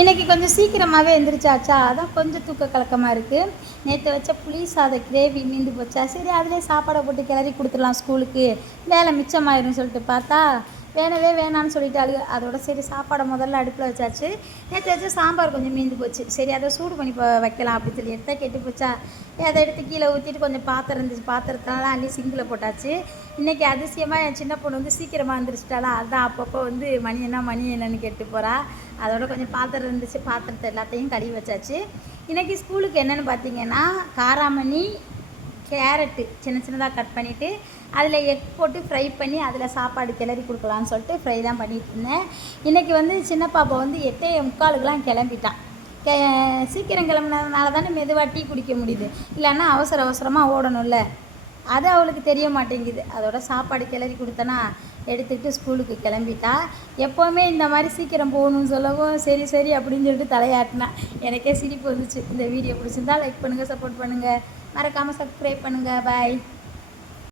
இன்றைக்கி கொஞ்சம் சீக்கிரமாகவே எந்திரிச்சாச்சா? அதான் கொஞ்சம் தூக்க கலக்கமாக இருக்குது நேற்று வச்ச புளி சாத கிரேவி மீந்து போச்சா? சரி அதிலே சாப்பாடை போட்டு கிளறி கொடுத்துடலாம் ஸ்கூலுக்கு. வேலை மிச்சமாயிரும் சொல்லிட்டு பார்த்தா வேணவே வேணான்னு சொல்லிட்டாளு அதோட சரி சாப்பாடை முதல்ல அடுப்பில் வச்சாச்சு. நேற்று வச்சு சாம்பார் கொஞ்சம் மீந்து போச்சு. சரி அதை சூடு பண்ணி வைக்கலாம் அப்படின்னு சொல்லி எடுத்தால் கெட்டு போச்சா? அதை எடுத்து கீழே ஊற்றிட்டு கொஞ்சம் பாத்திரம் இருந்துச்சு. பாத்திரத்தெல்லாம் அள்ளி சிங்கில் போட்டாச்சு. இன்றைக்கி அதிசயமாக என் சின்ன பொண்ணு வந்து சீக்கிரமாக வந்துருச்சிட்டாளா அதான் அப்பப்போ வந்து மணி என்ன மணி என்னன்னு கேட்டு போகிறா அதோட கொஞ்சம் பாத்திரம் இருந்துச்சு பாத்திரத்தை எல்லாத்தையும் கழுவி வச்சாச்சு. இன்றைக்கி ஸ்கூலுக்கு என்னென்னு பார்த்தீங்கன்னா காராமணி கேரட்டு சின்ன சின்னதாக கட் பண்ணிவிட்டு அதில் எக் போட்டு ஃப்ரை பண்ணி அதில் சாப்பாடு கிளறி கொடுக்கலான்னு சொல்லிட்டு ஃப்ரை தான் பண்ணிகிட்டு இருந்தேன். இன்றைக்கி வந்து சின்ன பாப்பா வந்து எட்டே முக்காலுக்கெலாம் கிளம்பிட்டான் கே சீக்கிரம் கிளம்புனதுனால தானே மெதுவாக டீ குடிக்க முடியுது. இல்லைன்னா அவசர அவசரமாக ஓடணும்ல. அது அவளுக்கு தெரிய மாட்டேங்குது. அதோட சாப்பாடு கிளறி கொடுத்தனா எடுத்துக்கிட்டு ஸ்கூலுக்கு கிளம்பிட்டா. எப்போவுமே இந்த மாதிரி சீக்கிரம் போகணும்னு சொல்லவும் சரி சரி அப்படின்னு சொல்லிட்டு தலையாட்டினா. எனக்கே சிரிப்பு வந்துச்சு. இந்த வீடியோ பிடிச்சிருந்தா லைக் பண்ணுங்கள் சப்போர்ட் பண்ணுங்கள் மறக்காமல் சப்ஸ்கிரைப் பண்ணுங்கள் பாய்